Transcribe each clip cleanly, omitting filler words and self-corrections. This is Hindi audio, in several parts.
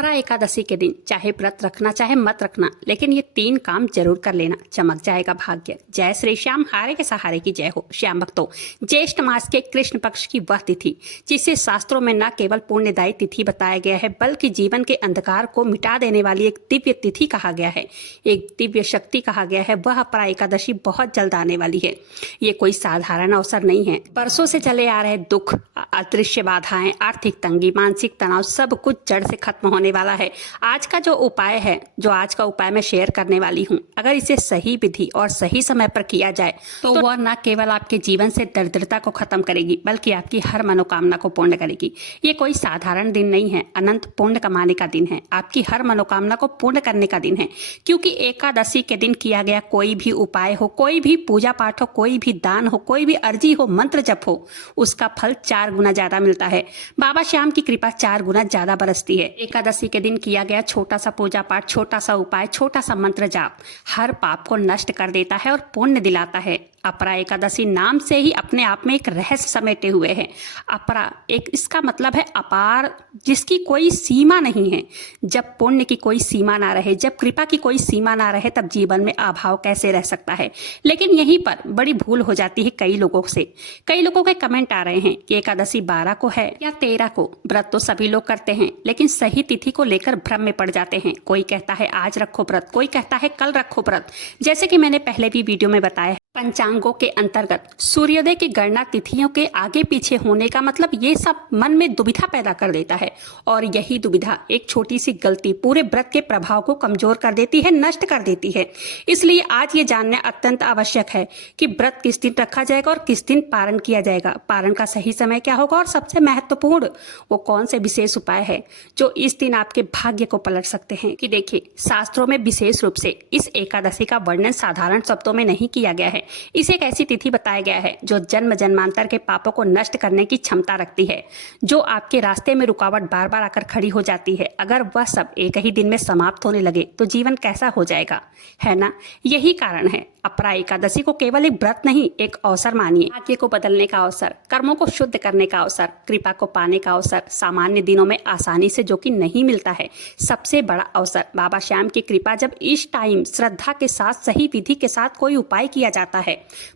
अपरा एकादशी के दिन चाहे व्रत रखना चाहे मत रखना, लेकिन ये 3 काम जरूर कर लेना, चमक जाएगा भाग्य। जय श्री श्याम, हारे के सहारे की जय हो। श्याम भक्तों, ज्येष्ठ मास के कृष्ण पक्ष की वह तिथि जिसे शास्त्रों में न केवल पुण्यदायी तिथि बताया गया है, बल्कि जीवन के अंधकार को मिटा देने वाली एक दिव्य तिथि कहा गया है, एक दिव्य शक्ति कहा गया है। वह अपरा एकादशी बहुत जल्द आने वाली है। ये कोई साधारण अवसर नहीं है। बरसों से चले आ रहे दुख, अदृश्य बाधाएं, आर्थिक तंगी, मानसिक तनाव, सब कुछ जड़ से खत्म होने वाला है। आज का जो उपाय है, जो आज का उपाय मैं शेयर करने वाली हूँ, अगर इसे सही विधि और सही समय पर किया जाए तो वह न केवल आपके जीवन से दरिद्रता को खत्म करेगी, बल्कि आपकी हर मनोकामना को पूर्ण करेगी। ये कोई साधारण दिन नहीं है, अनंत पुण्य कमाने का दिन है, आपकी हर मनोकामना को पूर्ण करने का दिन है। क्योंकि एकादशी के दिन किया गया कोई भी उपाय हो, कोई भी पूजा पाठ हो, कोई भी दान हो, कोई भी अर्जी हो, मंत्र जप हो, उसका फल 4 गुना ज्यादा मिलता है। बाबा श्याम की कृपा 4 गुना ज्यादा बरसती है। एकादशी के दिन किया गया छोटा सा पूजा पाठ, छोटा सा उपाय, छोटा सा मंत्र जाप हर पाप को नष्ट कर देता है और पुण्य दिलाता है। अपरा एकादशी नाम से ही अपने आप में एक रहस्य समेटे हुए है। अपरा एक इसका मतलब है अपार, जिसकी कोई सीमा नहीं है। जब पुण्य की कोई सीमा ना रहे, जब कृपा की कोई सीमा ना रहे, तब जीवन में अभाव कैसे रह सकता है। लेकिन यहीं पर बड़ी भूल हो जाती है कई लोगों से। कई लोगों के कमेंट आ रहे हैं कि एकादशी 12 को है या 13 को। व्रत तो सभी लोग करते हैं, लेकिन सही तिथि को लेकर भ्रम में पड़ जाते हैं। कोई कहता है आज रखो व्रत, कोई कहता है कल रखो व्रत। जैसे कि मैंने पहले भी वीडियो में बताया, पंचांगों के अंतर्गत सूर्योदय की गणना तिथियों के आगे पीछे होने का मतलब ये सब मन में दुविधा पैदा कर देता है, और यही दुविधा, एक छोटी सी गलती पूरे व्रत के प्रभाव को कमजोर कर देती है, नष्ट कर देती है। इसलिए आज ये जानना अत्यंत आवश्यक है कि व्रत किस दिन रखा जाएगा और किस दिन पारण किया जाएगा, पारण का सही समय क्या होगा, और सबसे महत्वपूर्ण वो कौन से विशेष उपाय है जो इस दिन आपके भाग्य को पलट सकते हैं। कि देखिए, शास्त्रों में विशेष रूप से इस एकादशी का वर्णन साधारण शब्दों में नहीं किया गया है। इसे एक ऐसी तिथि बताया गया है जो जन्म जन्मांतर के पापों को नष्ट करने की क्षमता रखती है, जो आपके रास्ते में रुकावट बार बार आकर खड़ी हो जाती है। अगर वह सब एक ही दिन में समाप्त होने लगे तो जीवन कैसा हो जाएगा, है ना। यही कारण है अपरा एकादशी को केवल एक व्रत नहीं, एक अवसर मानिए। भाग्य को बदलने का अवसर, कर्मों को शुद्ध करने का अवसर, कृपा को पाने का अवसर, सामान्य दिनों में आसानी से जो कि नहीं मिलता है, सबसे बड़ा अवसर। बाबा श्याम की कृपा जब इस टाइम श्रद्धा के साथ, सही विधि के साथ कोई उपाय किया जाता है,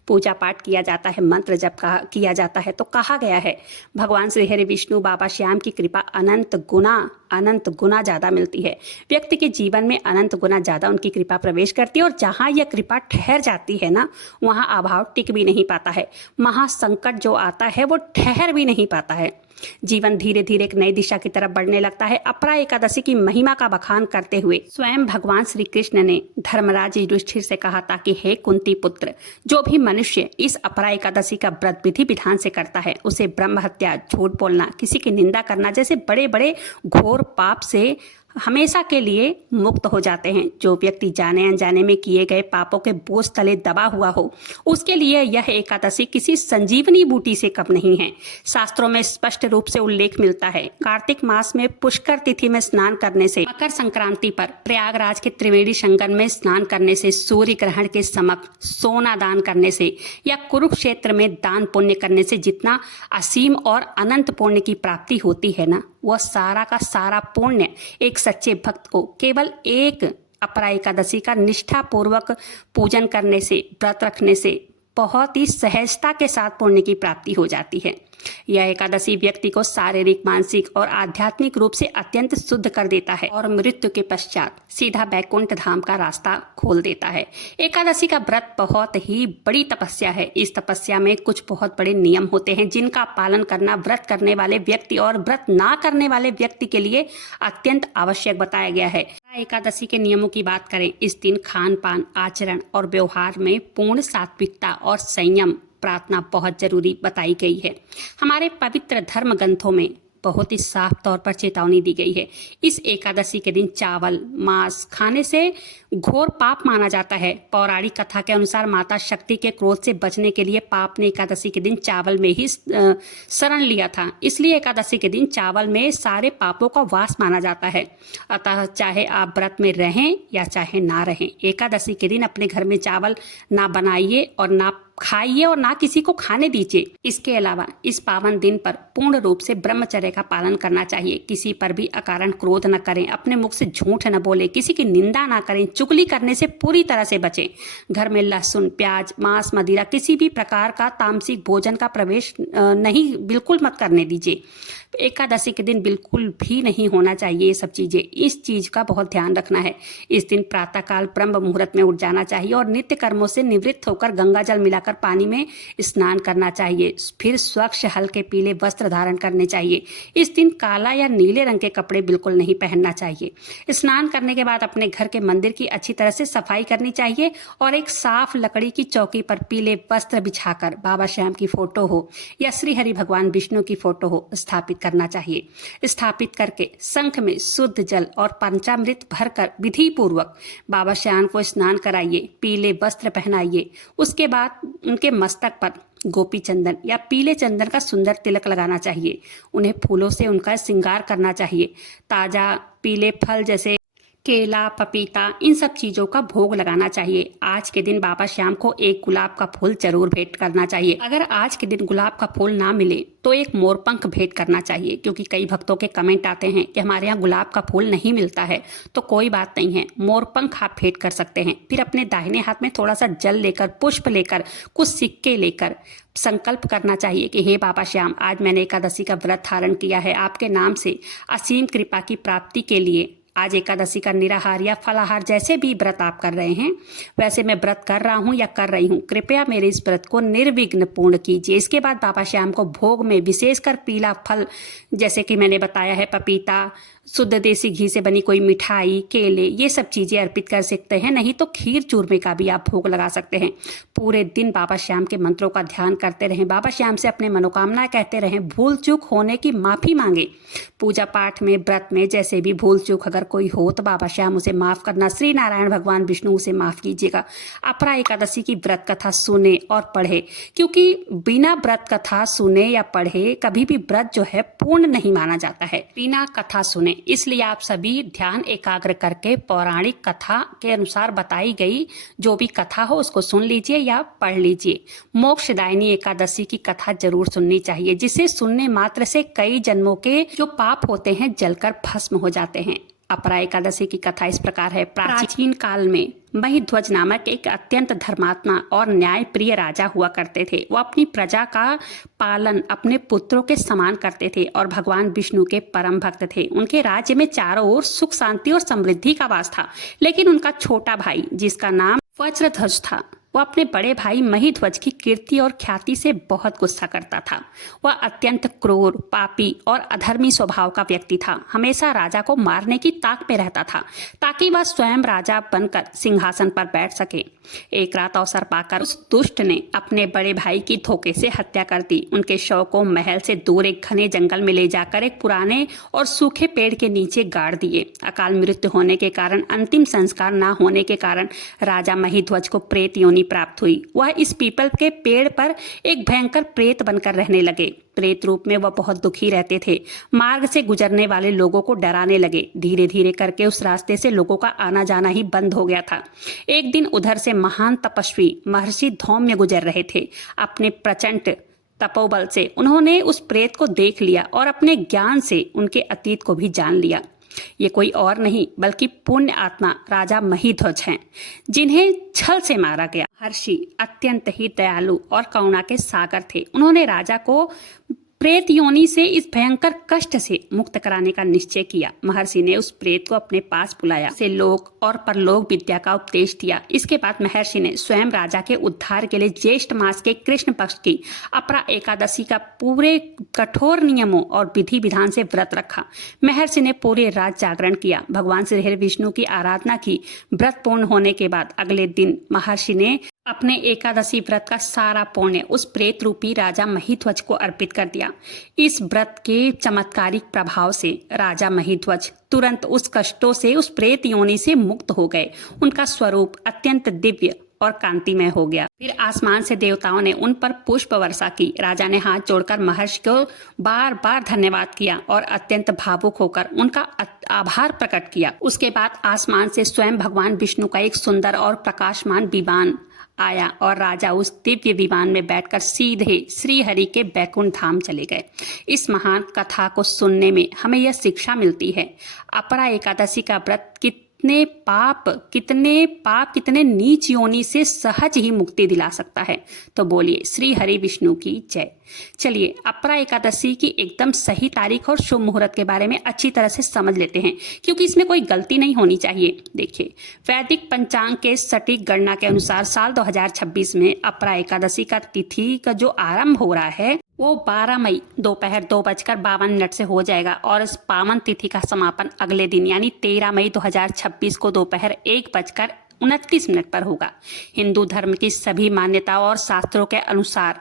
पूजा पाठ किया जाता है, मंत्र जप किया जाता है, तो कहा गया है भगवान श्री हरि विष्णु बाबा श्याम की कृपा अनंत गुना ज्यादा मिलती है। व्यक्ति के जीवन में अनंत गुना ज्यादा उनकी कृपा प्रवेश करती है, और जहां यह कृपा ठहर जाती है ना, वहां अभाव टिक भी नहीं पाता है। महासंकट जो आता है वो ठहर भी नहीं पाता है। जीवन धीरे धीरे एक नई दिशा की तरफ बढ़ने लगता है। अपरा एकादशी की महिमा का बखान करते हुए स्वयं भगवान श्री कृष्ण ने धर्मराज युधिष्ठिर से कहा था कि हे कुंती पुत्र, जो भी मनुष्य इस अपरा एकादशी का व्रत विधि विधान से करता है, उसे ब्रह्म हत्या, झूठ बोलना, किसी की निंदा करना जैसे बड़े बड़े घोर पाप से हमेशा के लिए मुक्त हो जाते हैं। जो व्यक्ति जाने अनजाने में किए गए पापों के बोझ तले दबा हुआ हो, उसके लिए यह एकादशी किसी संजीवनी बूटी से कम नहीं है। शास्त्रों में स्पष्ट रूप से उल्लेख मिलता है, कार्तिक मास में पुष्कर तिथि में स्नान करने से, मकर संक्रांति पर प्रयागराज के त्रिवेणी संगम में स्नान करने से, सूर्य ग्रहण के समक्ष सोना दान करने से, या कुरुक्षेत्र में दान पुण्य करने से जितना असीम और अनंत पुण्य की प्राप्ति होती है ना, वह सारा का सारा पुण्य एक सच्चे भक्त को केवल एक अपरा एकादशी का निष्ठा पूर्वक पूजन करने से, व्रत रखने से बहुत ही सहजता के साथ पुण्य की प्राप्ति हो जाती है। यह एकादशी व्यक्ति को शारीरिक, मानसिक और आध्यात्मिक रूप से अत्यंत शुद्ध कर देता है, और मृत्यु के पश्चात सीधा बैकुंठ धाम का रास्ता खोल देता है। एकादशी का व्रत बहुत ही बड़ी तपस्या है। इस तपस्या में कुछ बहुत बड़े नियम होते हैं, जिनका पालन करना व्रत करने वाले व्यक्ति और व्रत ना करने वाले व्यक्ति के लिए अत्यंत आवश्यक बताया गया है। एकादशी के नियमों की बात करें, इस दिन खान पान, आचरण और व्यवहार में पूर्ण सात्विकता और संयम, प्रार्थना बहुत जरूरी बताई गई है। हमारे पवित्र धर्म ग्रंथों में बहुत ही साफ तौर पर चेतावनी दी गई है। इस एकादशी के दिन चावल, मांस खाने से घोर पाप माना जाता है। पौराणिक कथा के अनुसार माता शक्ति के क्रोध से बचने के लिए पाप ने एकादशी के दिन चावल में ही शरण लिया था। इसलिए एकादशी के दिन चावल में सारे पापों का वास माना जाता है। अतः चाहे आप व्रत में रहें या चाहे ना रहें, एकादशी के दिन अपने घर में चावल ना बनाइए और ना खाइए और ना किसी को खाने दीजिए। इसके अलावा इस पावन दिन पर पूर्ण रूप से ब्रह्मचर्य का पालन करना चाहिए। किसी पर भी अकारण क्रोध न करें, अपने मुख से झूठ न बोले, किसी की निंदा ना करें, चुगली करने से पूरी तरह से बचें। घर में लहसुन, प्याज, मांस, मदिरा, किसी भी प्रकार का तामसिक भोजन का प्रवेश नहीं, बिल्कुल मत करने दीजिए। एकादशी के दिन बिल्कुल भी नहीं होना चाहिए ये सब चीजें। इस चीज का बहुत ध्यान रखना है। इस दिन प्रातःकाल ब्रह्म मुहूर्त में उठ जाना चाहिए और नित्य कर्मों से निवृत्त होकर गंगा जल मिलाकर पानी में स्नान करना चाहिए। फिर स्वच्छ हल्के पीले वस्त्र धारण करने चाहिए। इस दिन काला या नीले रंग के कपड़े बिल्कुल नहीं पहनना चाहिए। स्नान करने के बाद अपने घर के मंदिर की अच्छी तरह से सफाई करनी चाहिए और एक साफ लकड़ी की चौकी पर पीले वस्त्र बिछाकर बाबा श्याम की फोटो हो या श्री हरि भगवान विष्णु की फोटो हो स्थापित करना चाहिए। स्थापित करके शंख में शुद्ध जल और पंचामृत भरकर विधि पूर्वक बाबा श्याम को स्नान कराइए, पीले वस्त्र पहनाइए। उसके बाद उनके मस्तक पर गोपी चंदन या पीले चंदन का सुंदर तिलक लगाना चाहिए। उन्हें फूलों से उनका श्रृंगार करना चाहिए। ताजा पीले फल जैसे केला, पपीता, इन सब चीजों का भोग लगाना चाहिए। आज के दिन बाबा श्याम को एक गुलाब का फूल जरूर भेंट करना चाहिए। अगर आज के दिन गुलाब का फूल ना मिले तो एक मोरपंख भेंट करना चाहिए, क्योंकि कई भक्तों के कमेंट आते हैं कि हमारे यहाँ गुलाब का फूल नहीं मिलता है। तो कोई बात नहीं है, मोरपंख आप भेंट कर सकते हैं। फिर अपने दाहिने हाथ में थोड़ा सा जल लेकर, पुष्प लेकर, कुछ सिक्के लेकर संकल्प करना चाहिए कि हे बाबा श्याम, आज मैंने एकादशी का व्रत धारण किया है। आपके नाम से असीम कृपा की प्राप्ति के लिए आज एकादशी का निराहार या फलाहार जैसे भी व्रत आप कर रहे हैं, वैसे मैं व्रत कर रहा हूं या कर रही हूं, कृपया मेरे इस व्रत को निर्विघ्न पूर्ण कीजिए। इसके बाद बाबा श्याम को भोग में विशेषकर पीला फल जैसे कि मैंने बताया है, पपीता, शुद्ध देसी घी से बनी कोई मिठाई, केले, ये सब चीजें अर्पित कर सकते हैं। नहीं तो खीर चूरमे का भी आप भोग लगा सकते हैं। पूरे दिन बाबा श्याम के मंत्रों का ध्यान करते रहें, बाबा श्याम से अपने मनोकामना कहते रहें, भूल चूक होने की माफी मांगे। पूजा पाठ में, व्रत में जैसे भी भूल चूक अगर कोई हो तो बाबा श्याम उसे माफ करना, श्री नारायण भगवान विष्णु उसे माफ कीजिएगा। अपरा एकादशी की व्रत कथा सुने और पढ़े, क्योंकि बिना व्रत कथा सुने या पढ़े कभी भी व्रत जो है पूर्ण नहीं माना जाता है। बिना कथा सुने, इसलिए आप सभी ध्यान एकाग्र करके पौराणिक कथा के अनुसार बताई गई जो भी कथा हो उसको सुन लीजिए या पढ़ लीजिए। मोक्षदायिनी एकादशी की कथा जरूर सुननी चाहिए, जिसे सुनने मात्र से कई जन्मों के जो पाप होते हैं जलकर भस्म हो जाते हैं। अपरा एकादशी की कथा इस प्रकार है। प्राचीन काल में महिध्वज नामक एक अत्यंत धर्मात्मा और न्यायप्रिय राजा हुआ करते थे। वो अपनी प्रजा का पालन अपने पुत्रों के समान करते थे और भगवान विष्णु के परम भक्त थे। उनके राज्य में चारों ओर सुख, शांति और समृद्धि का वास था। लेकिन उनका छोटा भाई, जिसका नाम वज्रध्वज था, वह अपने बड़े भाई महिध्वज की कीर्ति और ख्याति से बहुत गुस्सा करता था। वह अत्यंत क्रूर, पापी और अधर्मी स्वभाव का व्यक्ति था। हमेशा राजा को मारने की ताक में रहता था ताकि वह स्वयं राजा बनकर सिंहासन पर बैठ सके। एक रात अवसर पाकर उस दुष्ट ने अपने बड़े भाई की धोखे से हत्या कर दी। उनके शव को महल से दूर एक घने जंगल में ले जाकर एक पुराने और सूखे पेड़ के नीचे गाड़ दिए। अकाल मृत्यु होने के कारण, अंतिम संस्कार न होने के कारण राजा महिध्वज को प्रेत योनि प्राप्त हुई। वह इस पीपल के पेड़ पर एक भयंकर प्रेत बनकर रहने लगे। प्रेत रूप में वह बहुत दुखी रहते थे। मार्ग से गुजरने वाले लोगों को डराने लगे। धीरे धीरे करके उस रास्ते से लोगों का आना जाना ही बंद हो गया था। एक दिन उधर से महान तपस्वी महर्षि धौम्य गुजर रहे थे। अपने प्रचंड तपोबल से उन्होंने उस प्रेत को देख लिया और अपने ज्ञान से उनके अतीत को भी जान लिया। ये कोई और नहीं बल्कि पुण्य आत्मा राजा महिध्वज हैं, जिन्हें छल से मारा गया। महर्षि अत्यंत ही दयालु और करुणा के सागर थे। उन्होंने राजा को प्रेत योनि से इस भयंकर कष्ट से मुक्त कराने का निश्चय किया। महर्षि ने उस प्रेत को अपने पास बुलाया, से लोक और परलोक विद्या का उपदेश दिया। इसके बाद महर्षि ने स्वयं राजा के उद्धार के लिए ज्येष्ठ मास के कृष्ण पक्ष की अपरा एकादशी का पूरे कठोर नियमों और विधि विधान से व्रत रखा। महर्षि ने पूरे रात जागरण किया, भगवान श्री हरि विष्णु की आराधना की। व्रत पूर्ण होने के बाद अगले दिन महर्षि ने अपने एकादशी व्रत का सारा पुण्य उस प्रेत रूपी राजा महिध्वज को अर्पित कर दिया। इस व्रत के चमत्कारिक प्रभाव से राजा महिध्वज तुरंत उस कष्टों से, उस प्रेत योनि से मुक्त हो गए। उनका स्वरूप अत्यंत दिव्य और कांतिमय हो गया। फिर आसमान से देवताओं ने उन पर पुष्प वर्षा की। राजा ने हाथ जोड़कर महर्षि को बार बार धन्यवाद किया और अत्यंत भावुक होकर उनका आभार प्रकट किया। उसके बाद आसमान से स्वयं भगवान विष्णु का एक सुंदर और प्रकाशमान विमान आया और राजा उस दिव्य विमान में बैठकर सीधे श्री हरि के बैकुंठ धाम चले गए। इस महान कथा को सुनने में हमें यह शिक्षा मिलती है, अपरा एकादशी का व्रत कितने नीच योनि से सहज ही मुक्ति दिला सकता है। तो बोलिए श्री हरि विष्णु की जय। चलिए अपरा एकादशी की एकदम सही तारीख और शुभ मुहूर्त के बारे में अच्छी तरह से समझ लेते हैं, क्योंकि इसमें कोई गलती नहीं होनी चाहिए। देखिए, वैदिक पंचांग के सटीक गणना के अनुसार साल 2026 में अपरा एकादशी का तिथि का जो आरंभ हो रहा है वो 12 मई दोपहर 2:52 से हो जाएगा और इस पावन तिथि का समापन अगले दिन यानी 13 मई 2026 को दोपहर 1:29 पर होगा। हिंदू धर्म की सभी मान्यताओं और शास्त्रों के अनुसार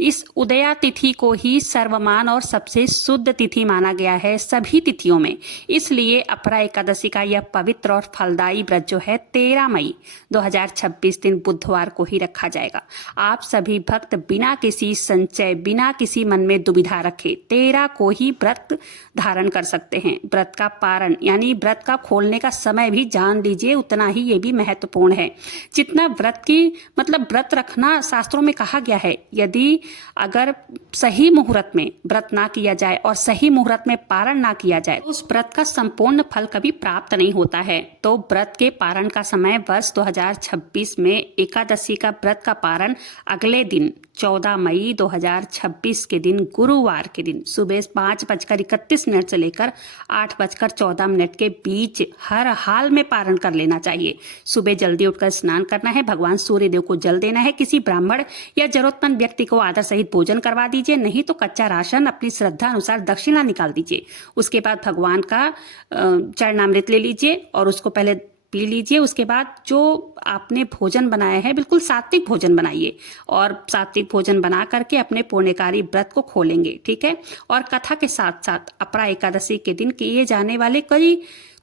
इस उदया तिथि को ही सर्वमान और सबसे शुद्ध तिथि माना गया है सभी तिथियों में। इसलिए अपरा एकादशी का यह पवित्र और फलदायी व्रत जो है 13 मई 2026 दिन बुधवार को ही रखा जाएगा। आप सभी भक्त बिना किसी संचय, बिना किसी मन में दुविधा रखे 13 को ही व्रत धारण कर सकते हैं। व्रत का पारण यानी व्रत का खोलने का समय भी जान लीजिए उतना ही ये भी महत्वपूर्ण है जितना व्रत रखना शास्त्रों में कहा गया है। यदि अगर सही मुहूर्त में व्रत ना किया जाए और सही मुहूर्त में पारण ना किया जाए तो उस व्रत का संपूर्ण फल कभी प्राप्त नहीं होता है। तो व्रत के पारण का समय वर्ष 2026 में एकादशी का व्रत का पारण अगले दिन 14 मई 2026 के दिन गुरुवार के दिन सुबह 5:31 से लेकर 8:14 के बीच हर हाल में पारण कर लेना चाहिए। सुबह जल्दी उठकर स्नान करना है, भगवान सूर्यदेव को जल देना है, किसी ब्राह्मण या जरूरतमंद व्यक्ति को आदर सहित भोजन करवा दीजिए, नहीं तो कच्चा राशन अपनी श्रद्धा अनुसार दक्षिणा निकाल दीजिए। उसके बाद भगवान का चरणामृत ले लीजिए और उसको पहले पी लीजिए। उसके बाद जो आपने भोजन बनाया है बिल्कुल सात्विक भोजन बनाइए और सात्विक भोजन बना करके अपने पुण्यकारी व्रत को खोलेंगे, ठीक है। और कथा के साथ साथ अपरा एकादशी के दिन किए जाने वाले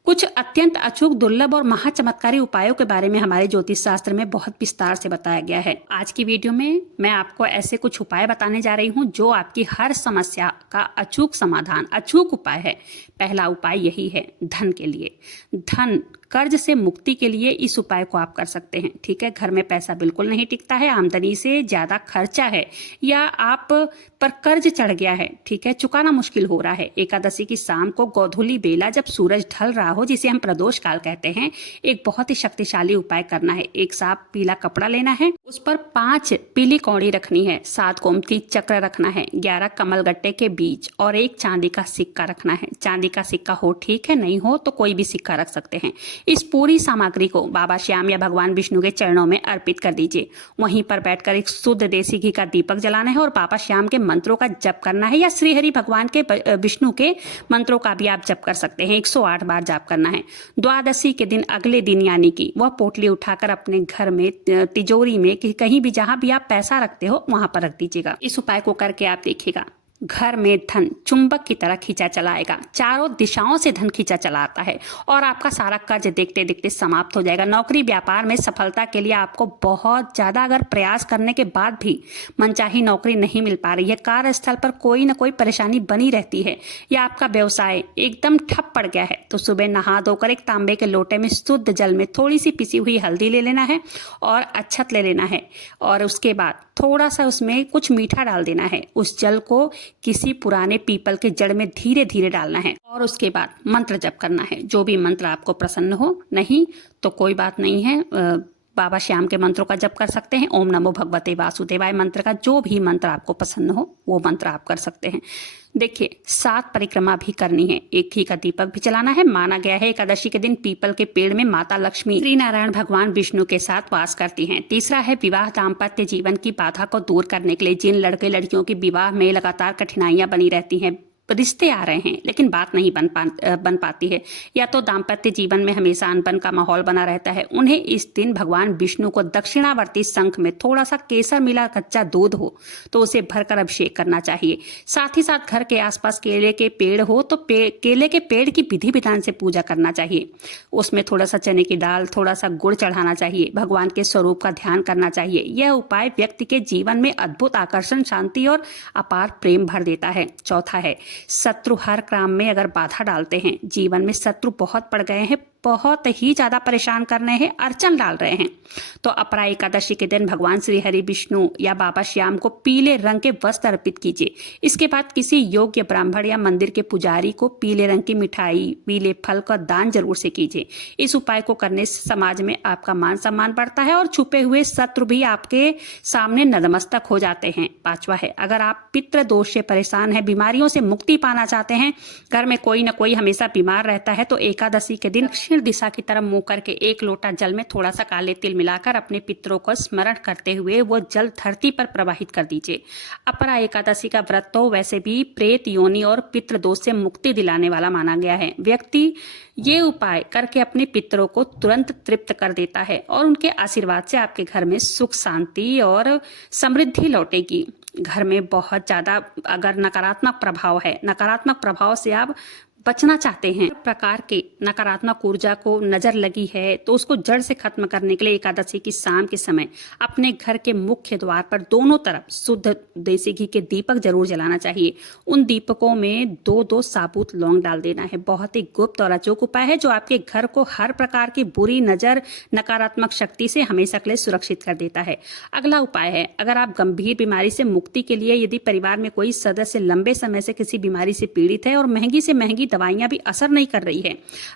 कुछ अत्यंत अचूक, दुर्लभ और महाचमत्कारी उपायों के बारे में हमारे ज्योतिष शास्त्र में बहुत विस्तार से बताया गया है। आज की वीडियो में मैं आपको ऐसे कुछ उपाय बताने जा रही हूँ जो आपकी हर समस्या का अचूक समाधान, अचूक उपाय है। पहला उपाय यही है धन के लिए। धन कर्ज से मुक्ति के लिए इस उपाय को आप कर सकते हैं, ठीक है। घर में पैसा बिल्कुल नहीं टिकता है, आमदनी से ज्यादा खर्चा है या आप पर कर्ज चढ़ गया है, ठीक है, चुकाना मुश्किल हो रहा है। एकादशी की शाम को गोधूली बेला जब सूरज ढल रहा हो, जिसे हम प्रदोष काल कहते हैं, एक बहुत ही शक्तिशाली उपाय करना है। एक साफ पीला कपड़ा लेना है, उस पर 5 पीली कौड़ी रखनी है, 7 गोमती चक्र रखना है, 11 कमलगट्टे के बीज और 1 चांदी का सिक्का रखना है। चांदी का सिक्का हो ठीक है, नहीं हो तो कोई भी सिक्का रख सकते हैं। इस पूरी सामग्री को बाबा श्याम या भगवान विष्णु के चरणों में अर्पित कर दीजिए। वहीं पर बैठकर एक शुद्ध देसी घी का दीपक जलाना है और बाबा श्याम के मंत्रों का जप करना है या श्री हरि भगवान के विष्णु के मंत्रों का भी आप जप कर सकते हैं। 108 बार जप करना है। द्वादशी के दिन अगले दिन यानी कि वह पोटली उठाकर अपने घर में तिजोरी में कहीं भी जहां भी आप पैसा रखते हो वहां पर रख दीजिएगा। इस उपाय को करके आप देखिएगा घर में धन चुंबक की तरह खींचा चला आएगा। चारों दिशाओं से धन खींचा चला आता है और आपका सारा कर्ज देखते देखते समाप्त हो जाएगा। नौकरी व्यापार में सफलता के लिए आपको बहुत ज्यादा अगर प्रयास करने के बाद भी मनचाही नौकरी नहीं मिल पा रही है, कार्यस्थल पर कोई ना कोई परेशानी बनी रहती है या आपका व्यवसाय एकदम ठप पड़ गया है, तो सुबह नहा धोकर एक तांबे के लोटे में शुद्ध जल में थोड़ी सी पिसी हुई हल्दी ले लेना है और अक्षत ले लेना है और उसके बाद थोड़ा सा उसमें कुछ मीठा डाल देना है। उस जल को किसी पुराने पीपल के जड़ में धीरे धीरे डालना है और उसके बाद मंत्र जप करना है। जो भी मंत्र आपको प्रसन्न हो, नहीं तो कोई बात नहीं है, बाबा श्याम के मंत्रों का जप कर सकते हैं। ओम नमो भगवते वासुदेवाय मंत्र का जो भी मंत्र आपको पसंद हो वो मंत्र आप कर सकते हैं। देखिए 7 परिक्रमा भी करनी है, एक घी का दीपक भी जलाना है। माना गया है एकादशी के दिन पीपल के पेड़ में माता लक्ष्मी श्री नारायण भगवान विष्णु के साथ वास करती हैं। तीसरा है विवाह दाम्पत्य जीवन की बाधा को दूर करने के लिए जिन लड़के लड़कियों की विवाह में लगातार कठिनाइयां बनी रहती हैं, रिश्ते आ रहे हैं लेकिन बात नहीं बन पाती है या तो दाम्पत्य जीवन में हमेशा अनबन का माहौल बना रहता है, उन्हें इस दिन भगवान विष्णु को दक्षिणावर्ती शंख में थोड़ा सा केसर मिला कच्चा दूध हो तो उसे भरकर अभिषेक करना चाहिए। साथ ही साथ घर के आसपास केले के पेड़ हो तो केले के पेड़ की विधि विधान से पूजा करना चाहिए। उसमें थोड़ा सा चने की दाल, थोड़ा सा गुड़ चढ़ाना चाहिए। भगवान के स्वरूप का ध्यान करना चाहिए। यह उपाय व्यक्ति के जीवन में अद्भुत आकर्षण, शांति और अपार प्रेम भर देता है। चौथा है शत्रु हर काम में अगर बाधा डालते हैं, जीवन में शत्रु बहुत पड़ गए हैं, बहुत ही ज़्यादा परेशान कर रहे हैं, अड़चन डाल रहे हैं। तो अपरा एकादशी के दिन भगवान श्री हरि विष्णु या बाबा श्याम को पीले रंग के वस्त्र अर्पित कीजिए। इसके बाद किसी योग्य ब्राह्मण या मंदिर के पुजारी को पीले रंग की मिठाई, पीले फल का दान जरूर से कीजिए। इस उपाय को करने से समाज में आपका मान सम्मान बढ़ता है और छुपे हुए शत्रु भी आपके सामने नतमस्तक हो जाते हैं। 5वां है, अगर आप पितृ दोष से परेशान हैं, बीमारियों से मुक्ति पाना चाहते हैं, घर में कोई न कोई हमेशा बीमार रहता है, तो एकादशी के दिन दक्षिण दिशा की तरफ मुंह करके 1 लोटा जल में थोड़ा सा काले तिल मिलाकर अपने पितरों को स्मरण करते हुए वो जल धरती पर प्रवाहित कर दीजिए। अपरा एकादशी का व्रत तो वैसे भी प्रेत योनि और पितृ दोष से मुक्ति दिलाने वाला माना गया है। व्यक्ति ये उपाय करके अपने पितरों को तुरंत तृप्त कर देता है और उनके आशीर्वाद से आपके घर में सुख, शांति और समृद्धि लौटेगी। घर में बहुत ज़्यादा अगर नकारात्मक प्रभाव है, नकारात्मक प्रभाव से आप बचना चाहते हैं, प्रकार के नकारात्मक ऊर्जा को नजर लगी है, तो उसको जड़ से खत्म करने के लिए एकादशी की शाम के समय अपने घर के मुख्य द्वार पर दोनों तरफ शुद्ध देसी घी के दीपक जरूर जलाना चाहिए। उन दीपकों में 2-2 साबुत लौंग डाल देना है। बहुत ही गुप्त और अचूक उपाय है जो आपके घर को हर प्रकार की बुरी नजर, नकारात्मक शक्ति से हमेशा के लिए सुरक्षित कर देता है। अगला उपाय है, अगर आप गंभीर बीमारी से मुक्ति के लिए, यदि परिवार में कोई सदस्य लंबे समय से किसी बीमारी से पीड़ित है और महंगी से महंगी दवाइयां भी असर नहीं कर रही है,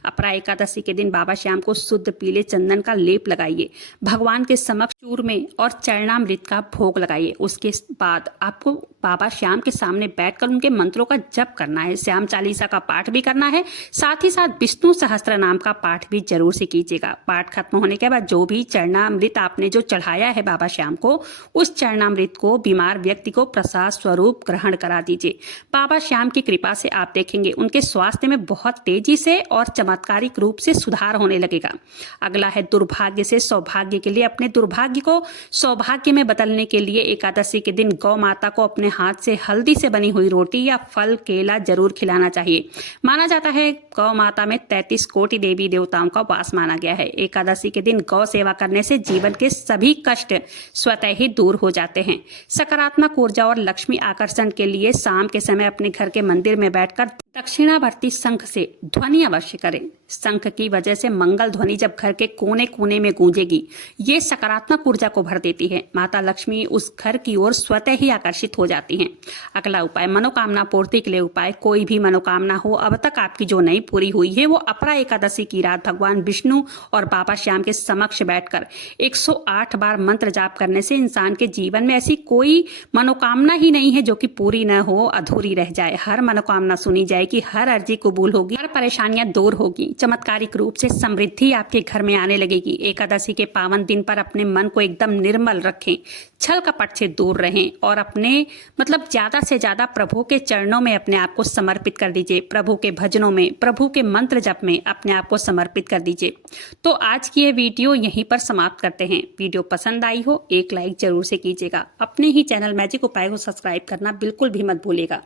अपरा एकादशी के दिन बाबा श्याम को शुद्ध पीले चंदन का लेप लगाइए। भगवान के समक्ष चूरमे और चरणामृत का भोग लगाइए। उसके बाद आपको बाबा श्याम के सामने बैठकर उनके मंत्रों का जप करना है, श्याम चालीसा का पाठ भी करना है, साथ ही साथ विष्णु सहस्त्र नाम का पाठ भी जरूर से कीजिएगा। पाठ खत्म होने के बाद जो भी चरणामृत आपने जो चढ़ाया है बाबा श्याम को, उस चरणामृत को बीमार व्यक्ति को प्रसाद स्वरूप ग्रहण करा दीजिए। बाबा श्याम की कृपा से आप देखेंगे उनके स्वास्थ्य में बहुत तेजी से और चमत्कारिक रूप से सुधार होने लगेगा। अगला है दुर्भाग्य से सौभाग्य के लिए। अपने दुर्भाग्य को सौभाग्य में बदलने के लिए एकादशी के दिन गौ माता को अपने हाथ से हल्दी से बनी हुई रोटी या फल, केला जरूर खिलाना चाहिए। माना जाता है गौ माता में 33 कोटि देवी देवताओं का वास माना गया है। एकादशी के दिन गौ सेवा करने से जीवन के सभी कष्ट स्वतः ही दूर हो जाते हैं। सकारात्मक ऊर्जा और लक्ष्मी आकर्षण के लिए शाम के समय अपने घर के मंदिर में बैठकर दक्षिणावर्ती शंख से ध्वनि अवश्य करें। शंख की वजह से मंगल ध्वनि जब घर के कोने कोने में गूंजेगी, ये सकारात्मक ऊर्जा को भर देती है। माता लक्ष्मी उस घर की ओर स्वतः ही आकर्षित हो जाती हैं। अगला उपाय, मनोकामना पूर्ति के लिए उपाय। कोई भी मनोकामना हो अब तक आपकी जो नहीं पूरी हुई है, वो अपरा एकादशी की रात भगवान विष्णु और बाबा श्याम के समक्ष बैठकर 108 बार मंत्र जाप करने से इंसान के जीवन में ऐसी कोई मनोकामना ही नहीं है जो कि पूरी न हो, अधूरी रह जाए। हर मनोकामना सुनी जाएगी, हर अर्जी कबूल होगी, हर परेशानियां दूर होगी, चमत्कारिक रूप से समृद्धि आपके घर में आने लगेगी। एकादशी के पावन दिन पर अपने मन को एकदम निर्मल रखें, छल कपट से दूर रहें और अपने ज्यादा से ज्यादा प्रभु के चरणों में अपने आप को समर्पित कर दीजिए। प्रभु के भजनों में, प्रभु के मंत्र जप में अपने आप को समर्पित कर दीजिए। तो आज की ये वीडियो यहीं पर समाप्त करते हैं। वीडियो पसंद आई हो, एक लाइक जरूर से कीजिएगा। अपने ही चैनल मैजिक उपाय को सब्सक्राइब करना बिल्कुल भी मत भूलिएगा।